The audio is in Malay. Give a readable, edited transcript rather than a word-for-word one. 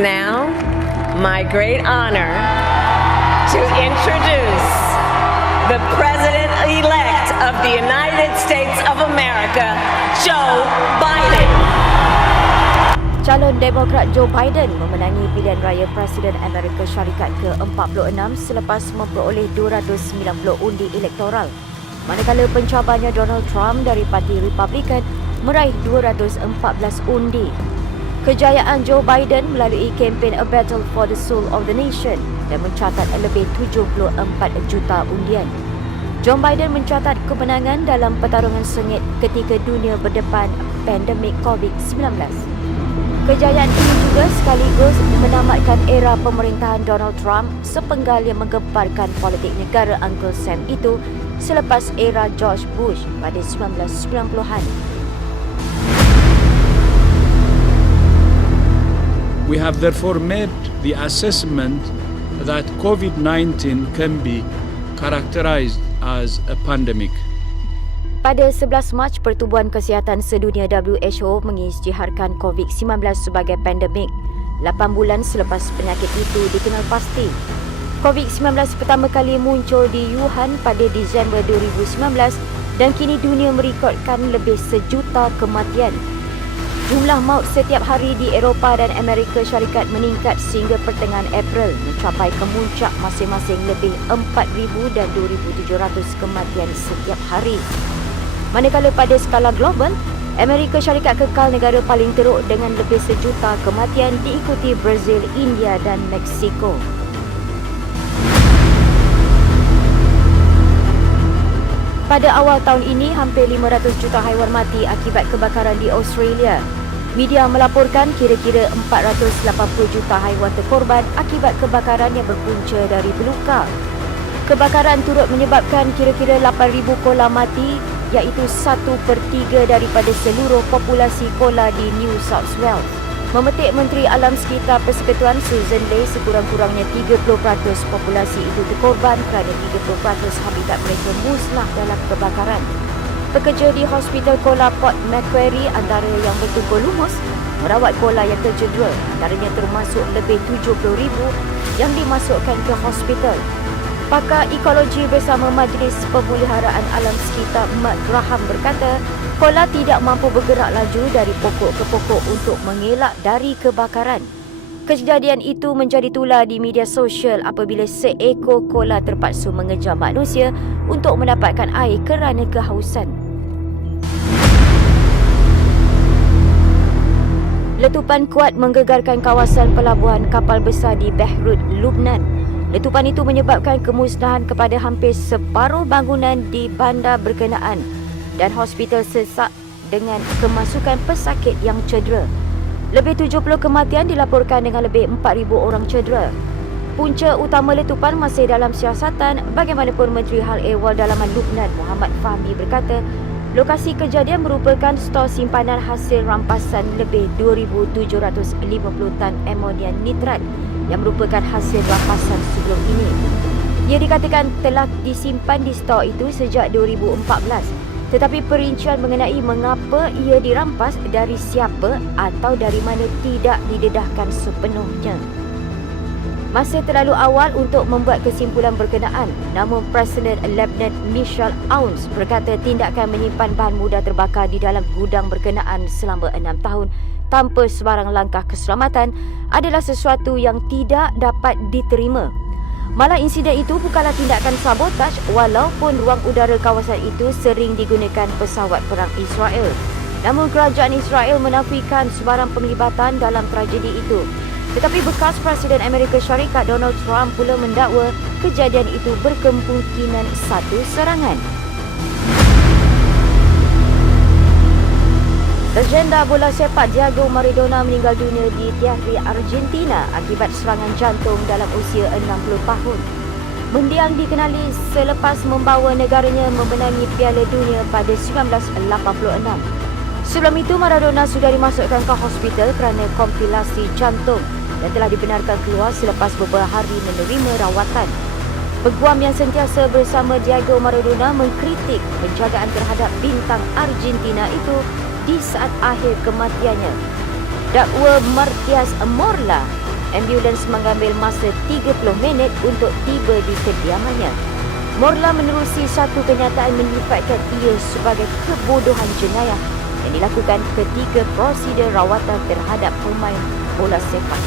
now my great honor to introduce the President-elect of the United States of America, Joe Biden. Calon Demokrat Joe Biden memenangi pilihan raya Presiden Amerika Syarikat ke-46 selepas memperoleh 290 undi elektoral. Manakala pencabarnya Donald Trump dari Parti Republikan meraih 214 undi. Kejayaan Joe Biden melalui kempen A Battle for the Soul of the Nation dan mencatat lebih 74 juta undian. Joe Biden mencatat kemenangan dalam pertarungan sengit ketika dunia berdepan pandemik COVID-19. Kejayaan ini juga sekaligus menamatkan era pemerintahan Donald Trump sepenggal yang menggemparkan politik negara Uncle Sam itu selepas era George Bush pada 1990-an. We have therefore made the assessment that COVID-19 can be characterized as a pandemic. Pada 11 Mac, Pertubuhan Kesihatan Sedunia WHO mengisytiharkan COVID-19 sebagai pandemik 8 bulan selepas penyakit itu dikenal pasti. COVID-19 pertama kali muncul di Wuhan pada Disember 2019 dan kini dunia merekodkan lebih 1 juta kematian. Jumlah maut setiap hari di Eropah dan Amerika Syarikat meningkat sehingga pertengahan April mencapai kemuncak masing-masing lebih 4,000 dan 2,700 kematian setiap hari. Manakala pada skala global, Amerika Syarikat kekal negara paling teruk dengan lebih 1 juta kematian diikuti Brazil, India dan Meksiko. Pada awal tahun ini, hampir 500 juta haiwan mati akibat kebakaran di Australia. Media melaporkan kira-kira 480 juta haiwan terkorban akibat kebakaran yang berpunca dari belukar. Kebakaran turut menyebabkan kira-kira 8,000 koala mati, iaitu 1/3 daripada seluruh populasi koala di New South Wales. Memetik Menteri Alam Sekitar Persekutuan Susan Ley, sekurang-kurangnya 30% populasi itu terkorban kerana 30% habitat mereka musnah dalam kebakaran. Pekerja di Hospital Koala Port Macquarie antara yang bertumpul lumus merawat koala yang tercedera, antaranya termasuk lebih 70,000 yang dimasukkan ke hospital. Pakar ekologi bersama Majlis Pemeliharaan Alam Sekitar Mark Graham berkata, koala tidak mampu bergerak laju dari pokok ke pokok untuk mengelak dari kebakaran. Kejadian itu menjadi tular di media sosial apabila seekor koala terpaksa mengejar manusia untuk mendapatkan air kerana kehausan. Letupan kuat menggegarkan kawasan pelabuhan kapal besar di Beirut, Lubnan. Letupan itu menyebabkan kemusnahan kepada hampir separuh bangunan di bandar berkenaan dan hospital sesak dengan kemasukan pesakit yang cedera. Lebih 70 kematian dilaporkan dengan lebih 4,000 orang cedera. Punca utama letupan masih dalam siasatan. Bagaimanapun, Menteri Hal Ehwal Dalaman Lubnan Muhammad Fahmi berkata, lokasi kejadian merupakan stor simpanan hasil rampasan lebih 2,750 tan amonium nitrat yang merupakan hasil rampasan sebelum ini. Ia dikatakan telah disimpan di stor itu sejak 2014. Tetapi perincian mengenai mengapa ia dirampas, dari siapa atau dari mana tidak didedahkan sepenuhnya. Masih terlalu awal untuk membuat kesimpulan berkenaan, namun Presiden Lieutenant Michelle Aoun berkata tindakan menyimpan bahan mudah terbakar di dalam gudang berkenaan selama 6 tahun tanpa sebarang langkah keselamatan adalah sesuatu yang tidak dapat diterima. Malah insiden itu bukanlah tindakan sabotaj walaupun ruang udara kawasan itu sering digunakan pesawat perang Israel. Namun kerajaan Israel menafikan sebarang penglibatan dalam tragedi itu. Tetapi bekas Presiden Amerika Syarikat Donald Trump pula mendakwa kejadian itu berkemungkinan satu serangan. Legenda bola sepak Diego Maradona meninggal dunia di Tahrir, Argentina akibat serangan jantung dalam usia 60 tahun. Mendiang dikenali selepas membawa negaranya memenangi Piala Dunia pada 1986. Sebelum itu, Maradona sudah dimasukkan ke hospital kerana komplikasi jantung dan telah dibenarkan keluar selepas beberapa hari menerima rawatan. Peguam yang sentiasa bersama Diego Maradona mengkritik penjagaan terhadap bintang Argentina itu di saat akhir kematiannya. Dakwa Matias Morla ambulans mengambil masa 30 minit untuk tiba di kediamannya. Morla menerusi satu kenyataan menyifatkan ia sebagai kebodohan jenayah yang dilakukan ketika prosedur rawatan terhadap pemain bola sepak.